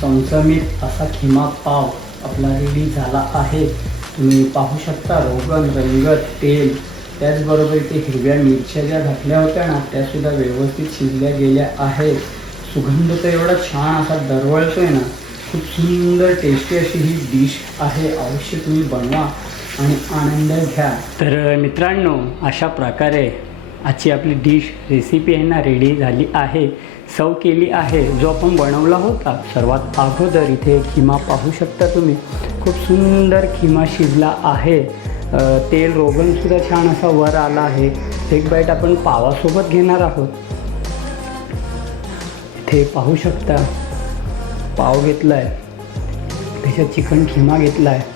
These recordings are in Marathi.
चमचमीत असा खिमा पाव आपला रेडी झाला आहे। तुम्ही पाहू शकता रोगन, रंगत, तेल, त्याचबरोबर इथे हिरव्या मिरच्या ज्या घातल्या होत्या ना त्यासुद्धा व्यवस्थित शिजल्या गेल्या आहेत। सुगंध तर एवढा छान असा दरवळतोय ना, खूप सुंदर टेस्टी अशी ही डिश आहे। अवश्य तुम्ही बनवा आणि आनंद घ्या। तर मित्रांनो, अशा प्रकारे आजची आपली डिश रेसिपी आहे ना रेडी झाली आहे, सर्व केली आहे। जो आपण बनवला होता सर्वात अगोदर इथे खिमा पाहू शकता तुम्ही, खूप सुंदर खिमा शिजला आहे। तेल रोगनसुद्धा छान असा वर आला आहे। एक बाईट आपण पावासोबत घेणार आहोत। इथे पाहू शकता पाव घेतला आहे, त्याच्यात चिकन खिमा घेतला आहे।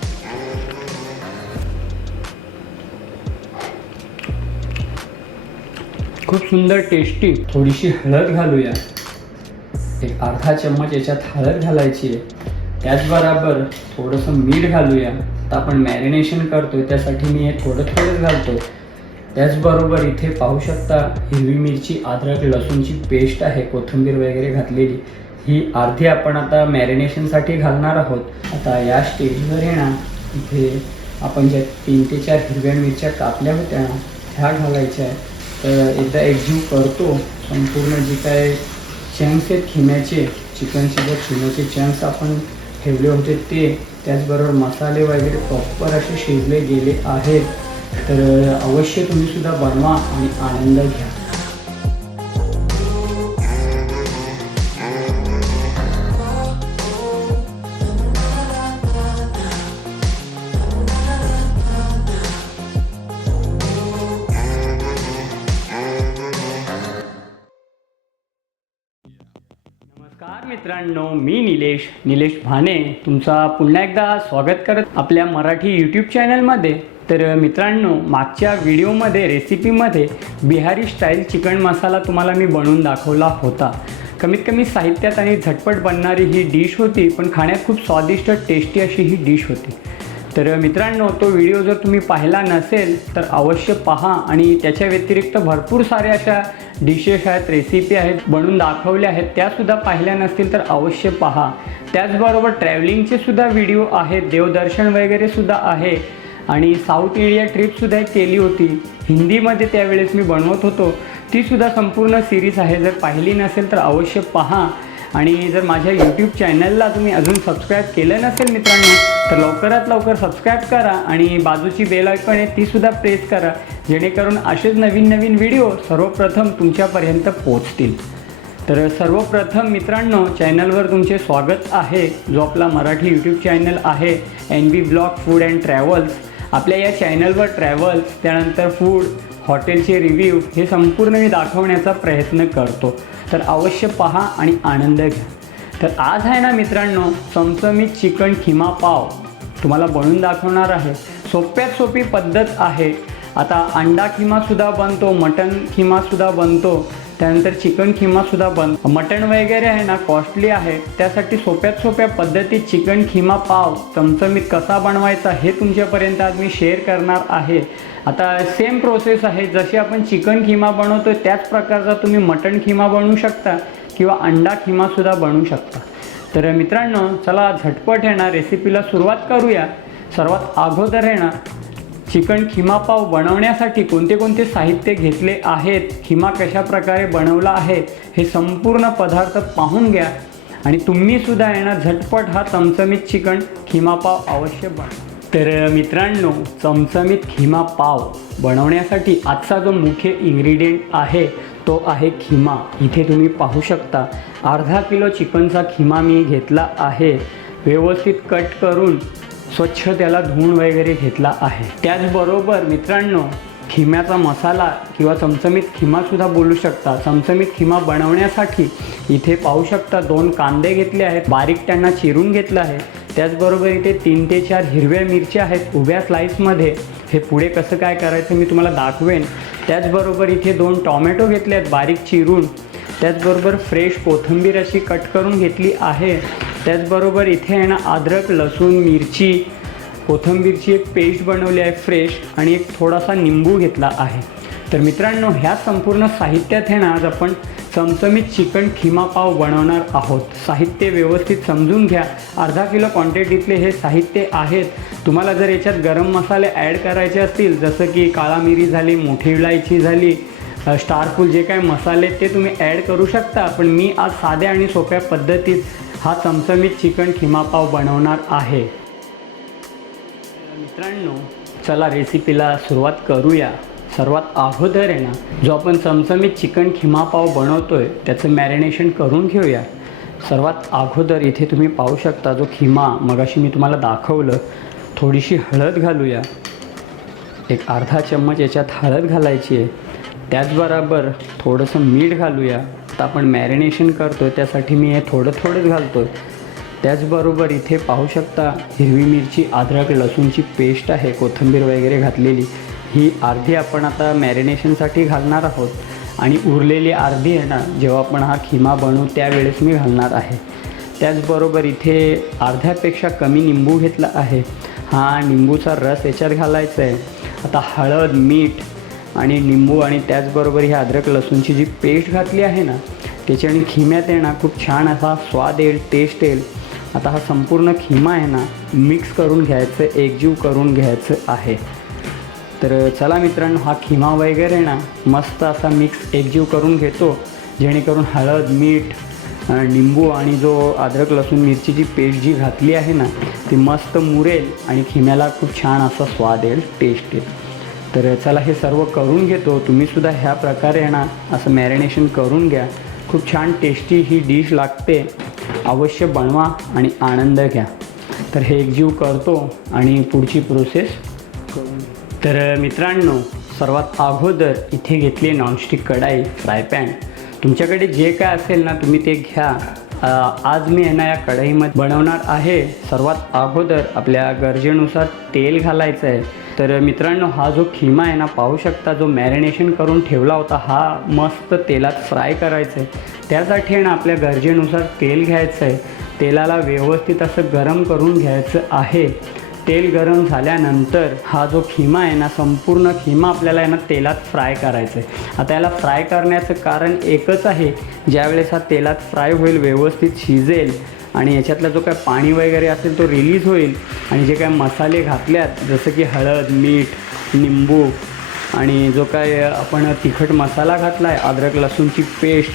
खूप सुंदर टेस्टी। थोडीशी हळद घालूया, एक अर्धा चम्मच याच्यात हळद घालायची आहे। त्याचबरोबर थोडंसं मीठ घालूया। आता आपण मॅरिनेशन करतोय त्यासाठी मी हे थोडं घालतो। त्याचबरोबर इथे पाहू शकता हिरवी मिरची, अद्रक, लसूणची पेस्ट आहे, कोथिंबीर वगैरे घातलेली, ही अर्धी आपण आता मॅरिनेशनसाठी घालणार आहोत। आता या स्टेजवर आहे ना, इथे आपण ज्या 3 ते 4 हिरव्या मिरच्या कापल्या होत्या ना ह्या घालायच्या आहे। तर एकदा एकजीव करतो संपूर्ण जे काय चंक्स आहेत खिम्याचे, चिकनचे जे खिम्याचे चंक्स आपण ठेवले होते ते, त्याचबरोबर मसाले वगैरे प्रॉपर असे शिजले गेले आहेत। तर अवश्य तुम्ही सुद्धा बनवा आणि आनंद घ्या। नमस्कार मित्रांनो, मी निलेश भाने तुमचा पुन्हा एकदा स्वागत करत आपल्या मराठी यूट्यूब चॅनलमध्ये। तर मित्रांनो, मागच्या व्हिडिओमध्ये रेसिपीमध्ये बिहारी स्टाईल चिकन मसाला तुम्हाला मी बनवून दाखवला होता। कमीत कमी साहित्यात आणि झटपट बनणारी ही डिश होती, पण खाण्यात खूप स्वादिष्ट टेस्टी अशी ही डिश होती। तर मित्रांनो, तो व्हिडिओ जर तुम्ही पाहिला नसेल तर अवश्य पहा। आणि त्याच्या व्यतिरिक्त भरपूर साऱ्या अशा डिशेस आहेत, रेसिपी आहेत, बनवून दाखवल्या आहेत, त्यासुद्धा पाहिल्या नसतील तर अवश्य पहा। त्याचबरोबर ट्रॅव्हलिंगचे सुद्धा व्हिडिओ आहेत, देवदर्शन वगैरे सुद्धा आहे, आणि साऊथ इंडिया ट्रिपसुद्धा एक केली होती हिंदीमध्ये, त्यावेळेस मी बनवत होतो, तीसुद्धा संपूर्ण सिरीज आहे। जर पाहिली नसेल तर अवश्य पहा। आणि जर माझ्या यूट्यूब चॅनलला तुम्ही अजून सबस्क्राईब केलं नसेल मित्रांनो तर लवकरात लवकर सबस्क्राईब करा आणि बाजूची बेल आयकॉन आहे तीसुद्धा प्रेस करा, जेणेकरून असेच नवीन व्हिडिओ सर्वप्रथम तुमच्यापर्यंत पोहोचतील। तर सर्वप्रथम मित्रांनो, चॅनलवर तुमचे स्वागत आहे। जो आपला मराठी यूट्यूब चॅनल आहे NB blog food and travels, आपल्या या चॅनलवर ट्रॅव्हल्स, त्यानंतर फूड, हॉटेलचे रिव्ह्यू हे संपूर्ण मी दाखवण्याचा प्रयत्न करतो। तर अवश्य पहा आणि आनंद घ्या। तर आज आहे ना मित्रांनो, चमचमीत चिकन खिमा पाव तुम्हाला बनवून दाखवणार आहे। सोप्यात सोपी पद्धत आहे। आता अंडा खिमासुद्धा बनतो, मटन खिमासुद्धा बनतो, त्यानंतर चिकन खिमासुद्धा बनतो। मटण वगैरे आहे ना कॉस्टली आहे, त्यासाठी सोप्यात सोप्या पद्धतीत चिकन खिमा पाव चमचमीत कसा बनवायचा हे तुमच्यापर्यंत आज मी शेअर करणार आहे। आता सेम प्रोसेस आहे, जशी आपण चिकन खिमा बनवतो त्याच प्रकारचा तुम्ही मटण खिमा बनवू शकता किंवा अंडा खिमासुद्धा बनवू शकता। तर मित्रांनो, चला झटपट आहे ना रेसिपीला सुरुवात करूया। सर्वात अगोदर आहे ना, चिकन खिमा पाव बनवण्यासाठी कोणते कोणते साहित्य घेतले आहेत, खिमा कशा प्रकारे बनवला आहे हे संपूर्ण पदार्थ पाहून घ्या आणि तुम्हीसुद्धा आहे ना झटपट हा चमचमीत चिकन खिमा पाव अवश्य बनवा। तर मित्रांनो, चमचमीत खिमा पाव बनवण्यासाठी आजचा जो मुख्य इन्ग्रेडियंट आहे तो आहे खिमा। इथे तुम्ही पाहू शकता अर्धा किलो चिकनचा खिमा मी घेतला आहे। व्यवस्थित कट करून स्वच्छ त्याला धुवून वगैरे घेतला आहे। त्याचबरोबर मित्रांनो, खिम्याचा मसाला किंवा चमचमीत खिमासुद्धा बोलू शकता। चमचमीत खिमा बनवण्यासाठी इथे पाहू शकता 2 कांदे घेतले आहेत, बारीक त्यांना चिरून घेतलं आहे। त्याचबरोबर इथे 3 ते 4 हिरव्या मिरच्या आहेत उभ्या स्लाईसमध्ये। हे पुढे कसं काय करायचं मी तुम्हाला दाखवेन। त्याचबरोबर इथे 2 टॉमॅटो घेतले आहेत बारीक चिरून, त्याचबरोबर फ्रेश कोथिंबीर अशी कट करून घेतली आहे। त्याचबरोबर इथे आहे ना अद्रक, लसूण, मिरची, कोथिंबीरची एक पेस्ट बनवली आहे फ्रेश, आणि एक थोडासा निंबू घेतला आहे। तर मित्रांनो, ह्या संपूर्ण साहित्यात आहे ना आज आपण चमचमीत चिकन खिमा पाव बनवणार आहोत. साहित्य व्यवस्थित समजून घ्या. अर्धा किलो क्वांटिटीतले हे साहित्य आहेत. तुम्हाला जर याच्यात गरम मसाले ॲड करायचे असतील, जसं की काळा मिरी झाली, मोठी इलायची झाली, स्टारफूल, जे काय मसाले ते तुम्ही ॲड करू शकता. पण मी आज साध्या आणि सोप्या पद्धतीत हा चमचमीत चिकन खिमा पाव बनवणार आहे. मित्रांनो, चला रेसिपीला सुरुवात करूया. सर्वात अगोदर आहे ना, जो आपण चमचमीत चिकन खिमा पाव बनवतोय त्याचं मॅरिनेशन करून घेऊया. सर्वात अगोदर इथे तुम्ही पाहू शकता जो खिमा मगाशी मी तुम्हाला दाखवलं, थोडीशी हळद घालूया. एक अर्धा चम्मच याच्यात हळद घालायची आहे. त्याचबरोबर थोडंसं मीठ घालूया. आता आपण मॅरिनेशन करतो आहे त्यासाठी मी हे थोडंच घालतो आहे. त्याचबरोबर इथे पाहू शकता हिरवी मिरची, अद्रक लसूणची पेस्ट आहे, कोथिंबीर वगैरे घातलेली. ही अर्धी आपण आता मॅरिनेशनसाठी घालणार आहोत आणि उरलेली अर्धी आहे ना, जेव्हा आपण हा खिमा बनवू त्यावेळेस मी घालणार आहे. त्याचबरोबर इथे अर्ध्यापेक्षा कमी निंबू घेतला आहे. हा निंबूचा रस याच्यात घालायचा आहे. आता हळद, मीठ आणि निंबू आणि त्याचबरोबर ही अद्रक लसूणची जी पेस्ट घातली आहे ना, त्याच्याने खिम्यात आहे ना खूप छान असा स्वाद येईल, टेस्ट येईल. आता हा संपूर्ण खिमा आहे ना मिक्स करून घ्यायचं, एकजीव करून घ्यायचं आहे. तर चला मित्रांनो, हा खिमा वगैरे ना मस्त असा मिक्स एकजीव करून घेतो, जेणेकरून हळद, मीठ, निंबू आणि जो अद्रक लसूण मिरचीची पेस्ट जी घातली आहे ना ती मस्त मुरेल आणि खिम्याला खूप छान असा स्वाद येईल, टेस्ट येईल. तर चला हे सर्व करून घेतो. तुम्हीसुद्धा ह्या प्रकारे ना असं मॅरिनेशन करून घ्या. खूप छान टेस्टी ही डिश लागते. अवश्य बनवा आणि आनंद घ्या. तर हे एकजीव करतो आणि पुढची प्रोसेस करून. तर मित्रांनो, सर्वात अगोदर इथे घेतली नॉनस्टिक कढाई, फ्राय पॅन. तुमच्याकडे जे काय असेल ना तुम्ही ते घ्या. आज मी आहे ना या कढईमध्ये बनवणार आहे. सर्वात अगोदर आपल्या गरजेनुसार तेल घालायचं आहे. तर मित्रांनो, हा जो खिमा आहे ना पाहू शकता, जो मॅरिनेशन करून ठेवला होता हा मस्त तेलात फ्राय करायचा आहे. त्यासाठी आहे ना आपल्या गरजेनुसार तेल घ्यायचं आहे. तेलाला व्यवस्थित असं गरम करून घ्यायचं आहे. तेल गरम झाल्यानंतर हा जो खिमा आहे ना, संपूर्ण खिमा आपल्याला आहे ना तेलात फ्राय करायचं आहे. आता याला फ्राय करण्याचं कारण एकच आहे, ज्यावेळेस हा तेलात फ्राय होईल, व्यवस्थित शिजेल आणि याच्यातला जो काय पाणी वगैरे असेल तो रिलीज होईल आणि जे काय मसाले घातल्यात जसं की हळद, मीठ, निंबू आणि जो काय आपण तिखट मसाला घातला आहे, अद्रक लसूणची पेस्ट,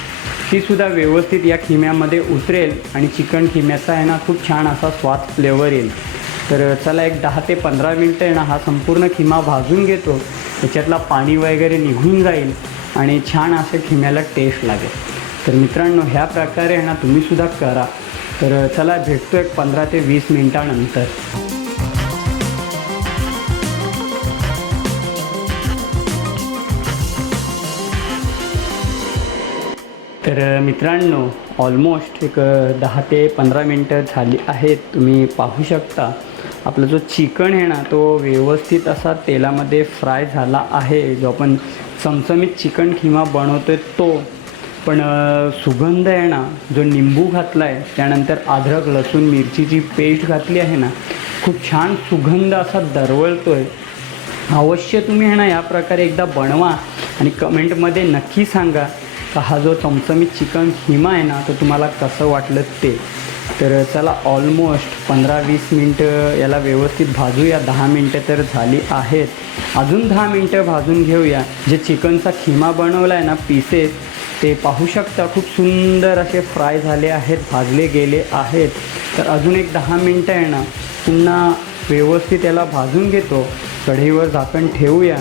ही सुद्धा व्यवस्थित या खिम्यामध्ये उतरेल आणि चिकन खिम्याचा आहे ना खूप छान असा स्वाद, फ्लेवर येईल. तर चला एक 10 ते 15 मिनटं आहे ना हा संपूर्ण खिमा भाजून घेतो. त्याच्यातला पाणी वगैरे निघून जाईल आणि छान असं खिम्याला टेस्ट लागेल. तर मित्रांनो, ह्या प्रकारे आहे ना तुम्हीसुद्धा करा. तर चला भेटतो एक 15 ते 20 मिनटानंतर. तर मित्रांनो, ऑलमोस्ट एक 10 ते 15 मिनटं झाली आहेत. तुम्ही पाहू शकता आपला जो चिकन आहे ना तो व्यवस्थित असा तेलामध्ये फ्राय झाला आहे. जो आपण चमचमीत चिकन खिमा बनवतो आहे तो. पण सुगंध आहे ना, जो निंबू घातला आहे, त्यानंतर अद्रक लसूण मिरचीची पेस्ट घातली आहे ना, खूप छान सुगंध असा दरवळतो आहे. अवश्य तुम्ही आहे ना या प्रकारे एकदा बनवा आणि कमेंटमध्ये नक्की सांगा का हा जो चमचमीत चिकन खिमा आहे ना तो तुम्हाला कसं वाटलं ते. तर चला ऑलमोस्ट 15-20 मिनटं याला व्यवस्थित भाजूया. 10 मिनटं तर झाली आहेत. अजून 10 मिनटं भाजून घेऊया. जे चिकनचा खिमा बनवला आहे ना पीसेस, ते पाहू शकता खूप सुंदर असे फ्राय झाले आहेत, भाजले गेले आहेत. तर अजून एक 10 मिनटं आहे ना पुन्हा व्यवस्थित याला भाजून घेतो. कढईवर झाकण ठेवूया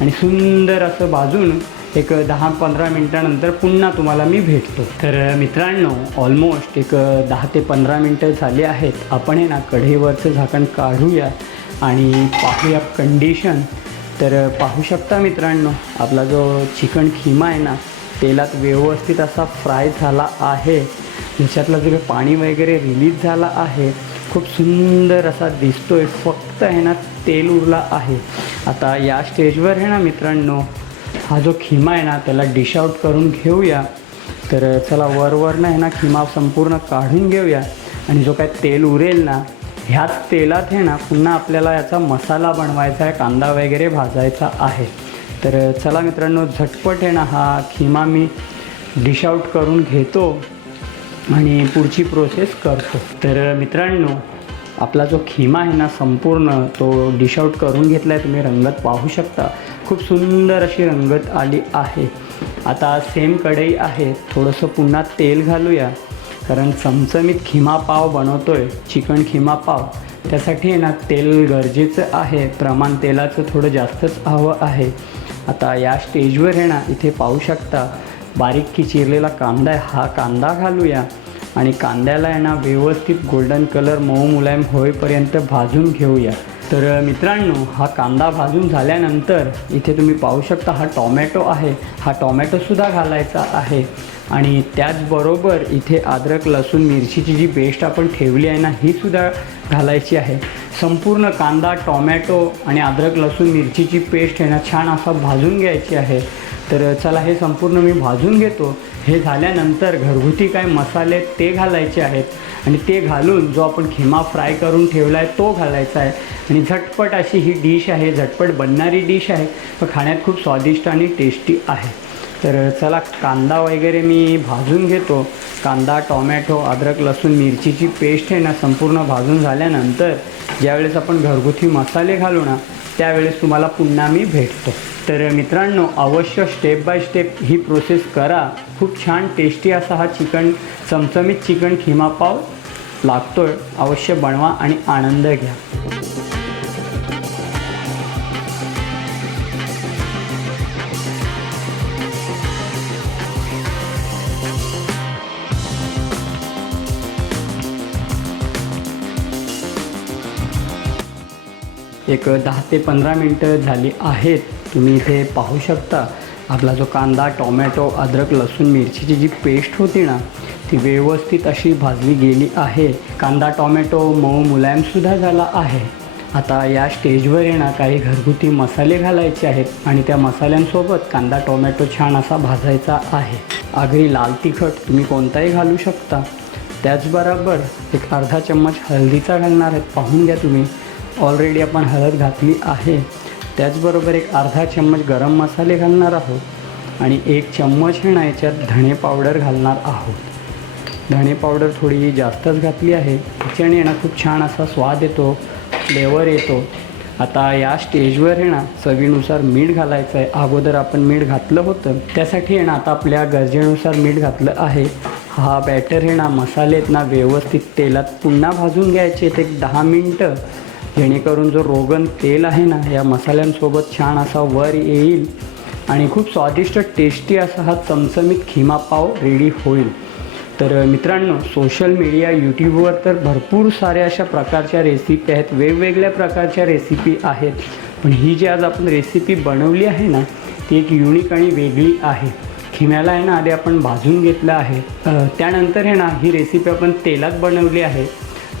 आणि सुंदर असं भाजून एक 10-15 मिनटानंतर पुन्हा तुम्हाला मी भेटतो. तर मित्रांनो, ऑलमोस्ट एक 10 ते 15 मिनटं झाली आहेत. आपण आहे ना कढईवरचं झाकण काढूया आणि पाहूया कंडिशन. तर पाहू शकता मित्रांनो, आपला जो चिकन खिमा आहे ना तेलात व्यवस्थित असा फ्राय झाला आहे. ह्याच्यातलं जे पाणी वगैरे रिलीज झाला आहे, खूप सुंदर असा दिसतोय. फक्त आहे ना तेल उरला आहे. आता या स्टेजवर आहे ना मित्रांनो, हा जो खिमा आहे ना त्याला डिश आउट करून घेऊया. तर चला वरवरनं आहे ना खिमा संपूर्ण काढून घेऊया आणि जो काय तेल उरेल ना ह्याच तेलात आहे ना पुन्हा आपल्याला याचा मसाला बनवायचा आहे, कांदा वगैरे भाजायचा आहे. तर चला मित्रांनो, झटपट आहे ना हा खिमा मी डिश आउट करून घेतो आणि पुढची प्रोसेस करतो। तर मित्रांनो, आपला जो खिमा आहे ना संपूर्ण तो डिश आउट करून घेतला आहे। तुम्ही रंगत पाहू शकता, खूप सुंदर अशी रंगत आली आहे। आता सेम कढई आहे, थोडंसं पुन्हा तेल घालूया, कारण चमचमीत खिमा पाव बनवतो आहे, चिकन खिमा पाव। त्यासाठी आहे ना तेल गरजेचं आहे, प्रमाण तेलाचं थोडं जास्तच हवं आहे। आता या स्टेजवर आहे ना इथे पाहू शकता बारीक चिरलेला कांदा आहे, हा कांदा घालूया आणि कांद्याला आहे ना व्यवस्थित गोल्डन कलर मऊ मुलायम होईपर्यंत भाजून घेऊया। तर मित्रांनो, हा कांदा भाजून झाल्यानंतर इथे तुम्ही पाहू शकता हा टॉमॅटो आहे, हा टॉमॅटोसुद्धा घालायचा आहे आणि त्याचबरोबर इथे अद्रक लसूण मिरचीची जी पेस्ट आपण ठेवली आहे ना ही सुद्धा घालायची आहे। संपूर्ण कांदा, टॉमॅटो आणि अद्रक लसूण मिरचीची पेस्ट आहे ना छान असा भाजून घ्यायची आहे। तर चला हे संपूर्ण मी भाजून घेतो। हे झाल्यानंतर घरगुती काय मसाले ते घालायचे आहेत आणि ते घालून जो आपण खिमा फ्राय करून ठेवला आहे तो घालायचा आहे आणि झटपट अशी ही डिश आहे, झटपट बनणारी डिश आहे, पण खाण्यात खूप स्वादिष्ट आणि टेस्टी आहे। तर चला कांदा वगैरे मी भाजून घेतो। कांदा, टॉमॅटो, अद्रक लसूण मिरचीची पेस्ट आहे ना संपूर्ण भाजून झाल्यानंतर ज्यावेळेस आपण घरगुती मसाले घालू ना त्यावेळेस तुम्हाला पुन्हा मी भेटतो। तर मित्रांनो, अवश्य step by step he process करा, खूप छान टेस्टी असा हा चमचमीत चिकन खिमा पाव लागतोय। अवश्य बनवा आणि आनंद घ्या। एक 10 ते 15 मिनटं झाली आहेत। तुम्ही इथे पाहू शकता आपला जो कांदा, टॉमॅटो, अद्रक लसूण मिरचीची जी पेस्ट होती ना ती व्यवस्थित अशी भाजली गेली आहे। कांदा टॉमॅटो मऊ मुलायमसुद्धा झाला आहे। आता या स्टेजवर आहे ना काही घरगुती मसाले घालायचे आहेत आणि त्या मसाल्यांसोबत कांदा टॉमॅटो छान असा भाजायचा आहे। आगरी लाल तिखट तुम्ही कोणताही घालू शकता। त्याचबरोबर एक अर्धा चम्मच हळदीचा घालणार आहेत, पाहून घ्या तुम्ही, ऑलरेडी आपण हळद घातली आहे। त्याचबरोबर एक अर्धा चम्मच गरम मसाले घालणार आहोत आणि 1 चम्मच आहे ना याच्यात धणे पावडर घालणार आहोत। धणे पावडर थोडी जास्तच घातली आहे, त्याच्याने ना खूप छान असा स्वाद येतो, फ्लेवर येतो। आता या स्टेजवर आहे ना चवीनुसार मीठ घालायचं आहे। अगोदर आपण मीठ घातलं होतं, त्यासाठी आहे ना आता आपल्या गरजेनुसार मीठ घातलं आहे। हा बॅटर आहे ना मसाले आहेत ना व्यवस्थित तेलात पुन्हा भाजून घ्यायचे आहेत 10 मिनटं, जेणेकरून जो रोगन तेल आहे ना या मसाल्यांसोबत छान असा वर येईल आणि खूप स्वादिष्ट टेस्टी असा हा चमचमीत खिमा पाव रेडी होईल। तर मित्रांनो, सोशल मीडिया यूट्यूबवर तर भरपूर साऱ्या अशा प्रकारच्या रेसिपी आहेत, वेगवेगळ्या प्रकारच्या रेसिपी आहेत, पण ही जी आज आपण रेसिपी बनवली आहे ना ती एक युनिक आणि वेगळी आहे। खिम्याला आहे ना आधी आपण भाजून घेतलं आहे, त्यानंतर आहे ना ही रेसिपी आपण तेलात बनवली आहे।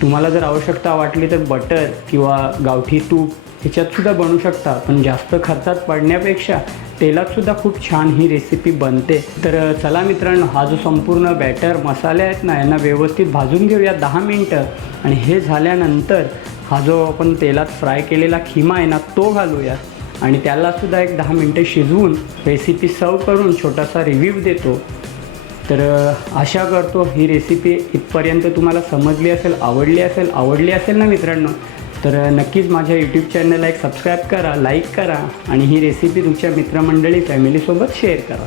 तुम्हाला जर आवश्यकता वाटली तर बटर किंवा गावठी तूप ह्याच्यातसुद्धा बनवू शकता, पण जास्त खर्चात पडण्यापेक्षा तेलातसुद्धा खूप छान ही रेसिपी बनते। तर चला मित्रांनो, हा जो संपूर्ण बॅटर मसाले आहेत ना यांना व्यवस्थित भाजून घेऊया 10 मिनटं आणि हे झाल्यानंतर हा जो आपण तेलात फ्राय केलेला खिमा आहे ना तो घालूया आणि त्यालासुद्धा एक 10 मिनटं शिजवून रेसिपी सर्व करून छोटासा रिव्ह्यू देतो। तर आशा करतो ही रेसिपी इथपर्यंत तुम्हाला समजली असेल, आवडली असेल ना मित्रांनो, तर नक्कीच माझ्या यूट्यूब चॅनलला एक सबस्क्राईब करा, लाईक करा आणि ही रेसिपी तुमच्या मित्रमंडळी फॅमिलीसोबत शेअर करा।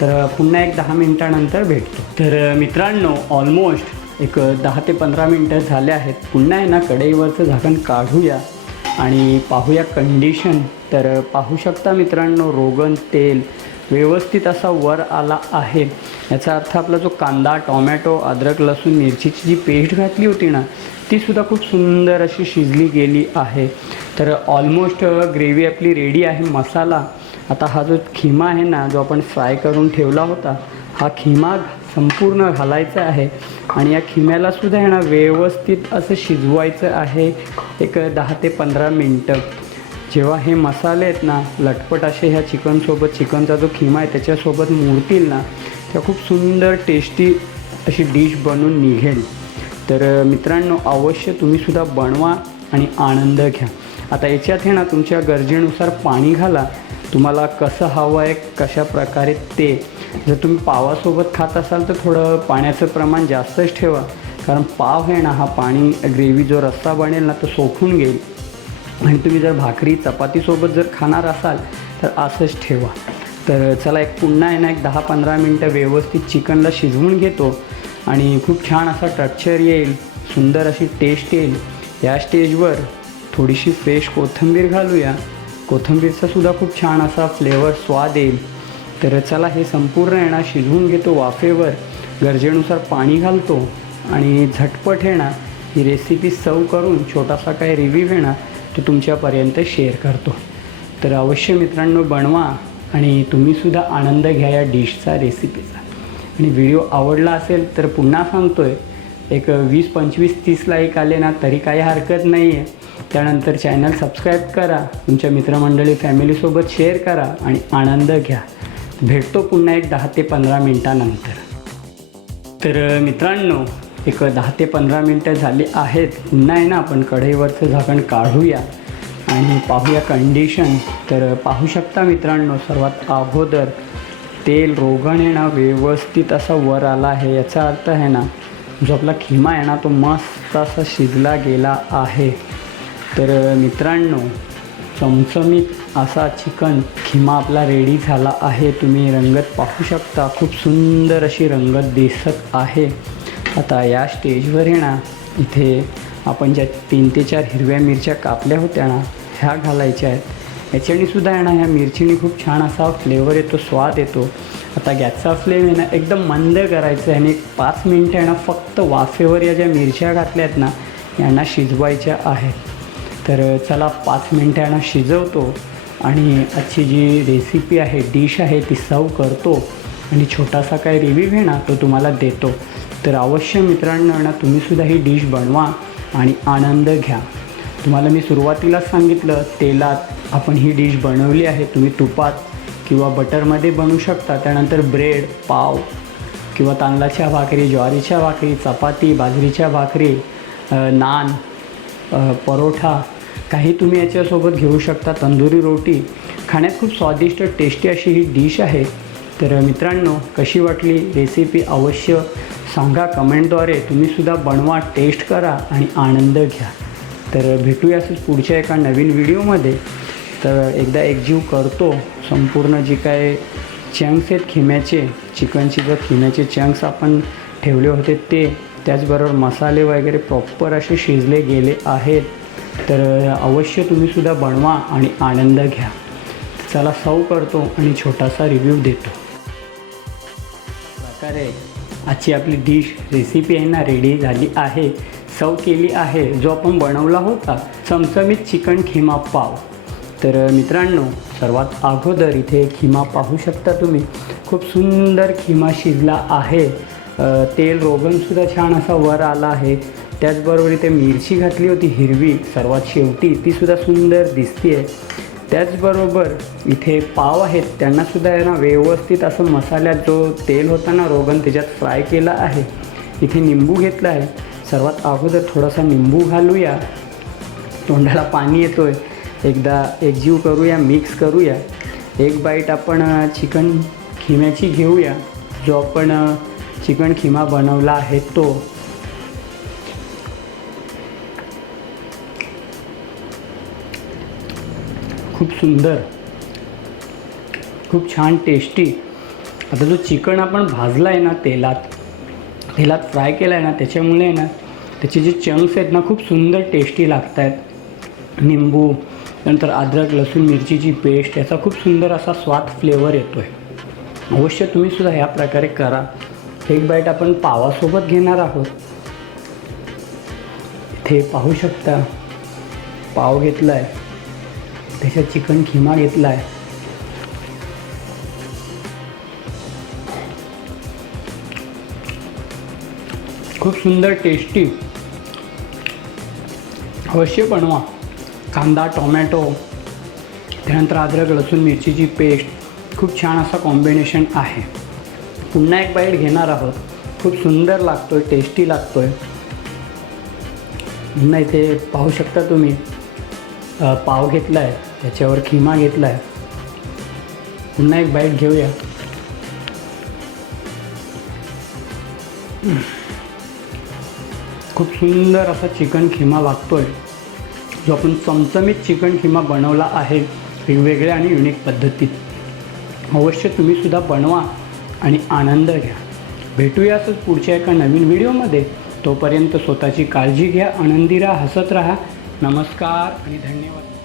तर पुन्हा एक 10 मिनटानंतर भेटतो। तर मित्रांनो, ऑलमोस्ट एक 10 ते 15 मिनटं झाले आहेत। पुन्हा आहे ना कढईवरचं झाकण काढूया आणि पाहूया कंडिशन। तर पाहू शकता मित्रांनो, रोगन तेल व्यवस्थित असा वर आला आहे। याचा अर्थ आपला जो कांदा, टॉमॅटो, अद्रक लसूण मिरचीची जी पेस्ट घातली होती ना तीसुद्धा खूप सुंदर अशी शिजली गेली आहे। तर ऑलमोस्ट ग्रेव्ही आपली रेडी आहे, मसाला। आता हा जो खिमा आहे ना जो आपण फ्राय करून ठेवला होता हा खिमा संपूर्ण घालायचा आहे आणि या खिम्यालासुद्धा आहे ना व्यवस्थित असं शिजवायचं आहे एक 10 ते 15 मिनटं। जेव्हा हे मसाले आहेत ना लटपट असे ह्या चिकनचा जो खिमा आहे त्याच्यासोबत मुरतील ना तेव्हा खूप सुंदर टेस्टी अशी डिश बनून निघेल। तर मित्रांनो, अवश्य तुम्हीसुद्धा बनवा आणि आनंद घ्या। आता याच्यात आहे ना तुमच्या गरजेनुसार पाणी घाला, तुम्हाला कसं हवं आहे कशा प्रकारे ते। जर तुम्ही पावासोबत खात असाल तर थोडं पाण्याचं प्रमाण जास्तच ठेवा, कारण पाव आहे ना हा पाणी ग्रेव्ही जो रस्सा बनेल ना तो सोखून घेईल. आणि तुम्ही जर भाकरी चपातीसोबत जर खाणार असाल तर असंच ठेवा. तर चला पुन्हा आहे ना 10-15 मिनटं व्यवस्थित चिकनला शिजवून घेतो आणि खूप छान असा टेक्स्चर येईल, सुंदर अशी टेस्ट येईल. या स्टेजवर थोडीशी फ्रेश कोथिंबीर घालूया. कोथिंबीरचासुद्धा खूप छान असा फ्लेवर स्वाद येईल. तर चला हे संपूर्ण आहे ना शिजवून घेतो वाफेवर. गरजेनुसार पाणी घालतो आणि झटपट आहे ना ही रेसिपी सर्व करून छोटासा काय रिव्ह्यू आहे ना तो तुमच्यापर्यंत शेअर करतो. तर अवश्य मित्रांनो बनवा आणि तुम्हीसुद्धा आनंद घ्या या डिशचा, रेसिपीचा. आणि व्हिडिओ आवडला असेल तर पुन्हा सांगतो आहे, एक 20-25-30 लाईक आले ना तरी काही हरकत नाही आहे. त्यानंतर चॅनल सबस्क्राईब करा, तुमच्या मित्रमंडळी फॅमिलीसोबत शेअर करा आणि आनंद घ्या. भेटतो पुन्हा एक 10 ते 15 मिनटानंतर. तर मित्रांनो एक 10 ते 15 मिनटं झाली आहेत. पुन्हा आहे ना आपण कढईवरचं झाकण काढूया आणि पाहूया कंडिशन. तर पाहू शकता मित्रांनो, सर्वात अगोदर तेल रोगण आहे ना व्यवस्थित असा वर आला आहे. याचा अर्थ आहे ना जो आपला खिमा आहे ना तो मस्त असा शिजला गेला आहे. तर मित्रांनो चमचमीत असा चिकन खिमा आपला रेडी झाला आहे. तुम्ही रंगत पाहू शकता, खूप सुंदर अशी रंगत दिसत आहे. आता या स्टेजवर आहे ना इथे आपण ज्या 3 ते 4 हिरव्या मिरच्या कापल्या होत्या ना ह्या घालायच्या आहेत. याच्यानेसुद्धा आहे ना ह्या मिरचीने खूप छान असा फ्लेवर येतो, स्वाद येतो. आता गॅसचा फ्लेम आहे ना एकदम मंद करायचं आहे आणि 5 मिनटं आहे ना फक्त वाफेवर या ज्या मिरच्या घातल्या आहेत ना यांना शिजवायच्या आहेत. तर चला 5 मिनटं आहे ना शिजवतो आणि आजची जी रेसिपी आहे, डिश आहे ती सर्व करतो आणि छोटासा काय रिव्ह्यू आहे ना तो तुम्हाला देतो. तर अवश्य मित्रांनो ना तुम्हीसुद्धा ही डिश बनवा आणि आनंद घ्या. तुम्हाला मी सुरुवातीलाच सांगितलं तेलात आपण ही डिश बनवली आहे. तुम्ही तुपात किंवा बटरमध्ये बनवू शकता. त्यानंतर ब्रेड, पाव किंवा तांदळाच्या भाकरी, ज्वारीच्या भाकरी, चपाती, बाजरीच्या भाकरी, नान, परोठा काही तुम्ही याच्यासोबत घेऊ शकता. तंदुरी रोटी खाण्यात खूप स्वादिष्ट टेस्टी अशी ही डिश आहे. तर मित्रांनो कशी वाटली रेसिपी अवश्य सांगा कमेंटद्वारे. तुम्हीसुद्धा बनवा, टेस्ट करा आणि आनंद घ्या. तर भेटूया असंच पुढच्या एका नवीन व्हिडिओमध्ये. तर एकदा एकजीव करतो संपूर्ण जे काय चंक्स आहेत खिम्याचे, चिकनचे जर खिम्याचे चंक्स आपण ठेवले होते ते, त्याचबरोबर मसाले वगैरे प्रॉपर असे शिजले गेले आहेत. तर अवश्य तुम्हीसुद्धा बनवा आणि आनंद घ्या. चला सर्व करतो आणि छोटासा रिव्ह्यू देतो. प्रकारे आजची आपली डिश रेसिपी आहे ना रेडी झाली आहे, सर्व केली आहे. जो आपण बनवला होता चमचमीत चिकन खिमा पाव. तर मित्रांनो सर्वात अगोदर इथे खिमा पाहू शकता तुम्ही, खूप सुंदर खिमा शिजला आहे. तेल रोगणसुद्धा छान असा वर आला आहे. त्याचबरोबर इथे मिरची घातली होती हिरवी सर्वात शेवटी, तीसुद्धा सुंदर दिसते आहे. त्याचबरोबर इथे पाव आहेत त्यांनासुद्धा आहे ना व्यवस्थित असं मसाल्यात जो तेल होता ना रोगन त्याच्यात फ्राय केला आहे. इथे निंबू घेतला आहे. सर्वात अगोदर थोडासा निंबू घालूया. तोंडाला पाणी येतो आहे. एकदा एकजीव करूया, मिक्स करूया. एक बाईट आपण चिकन खिम्याची घेऊया. जो आपण चिकन खिमा बनवला आहे तो. खूप सुंदर, खूप छान टेस्टी. आता जो चिकन आपण भाजला आहे ना तेलात फ्राय केला आहे ना त्याच्यामुळे आहे ना त्याचे जे चंक्स आहेत ना खूप सुंदर टेस्टी लागत आहेत. निंबू नंतर अद्रक लसूण मिरचीची पेस्ट याचा खूप सुंदर असा स्वाद फ्लेवर येतो आहे. अवश्य तुम्हीसुद्धा ह्या प्रकारे करा. एक बाईट आपण पावासोबत घेणार आहोत. इथे पाहू शकता पाव घेतला आहे, त्याच्यात चिकन खिमा घेतला आहे. खूप सुंदर टेस्टी. अवश्य बनवा. कांदा, टोमॅटो, त्यानंतर अद्रक लसूण मिरचीची पेस्ट खूप छान असा कॉम्बिनेशन आहे. पुन्हा एक बाईट घेणार आहोत. खूप सुंदर लागतो आहे, टेस्टी लागतो आहे. पुन्हा इथे पाहू शकता तुम्ही पाव घेतला आहे, त्याच्यावर खिमा घेतला आहे. पुन्हा एक बाईट घेऊया. खूप सुंदर असा चिकन खिमा लागतोय, जो आपण चमचमीत चिकन खिमा बनवला आहे वेगवेगळ्या आणि युनिक पद्धतीत. अवश्य तुम्हीसुद्धा बनवा आणि आनंद घ्या. भेटूया असंच पुढच्या एका नवीन व्हिडिओमध्ये. तोपर्यंत स्वतःची काळजी घ्या, आनंदी राहा, हसत राहा. नमस्कार आणि धन्यवाद.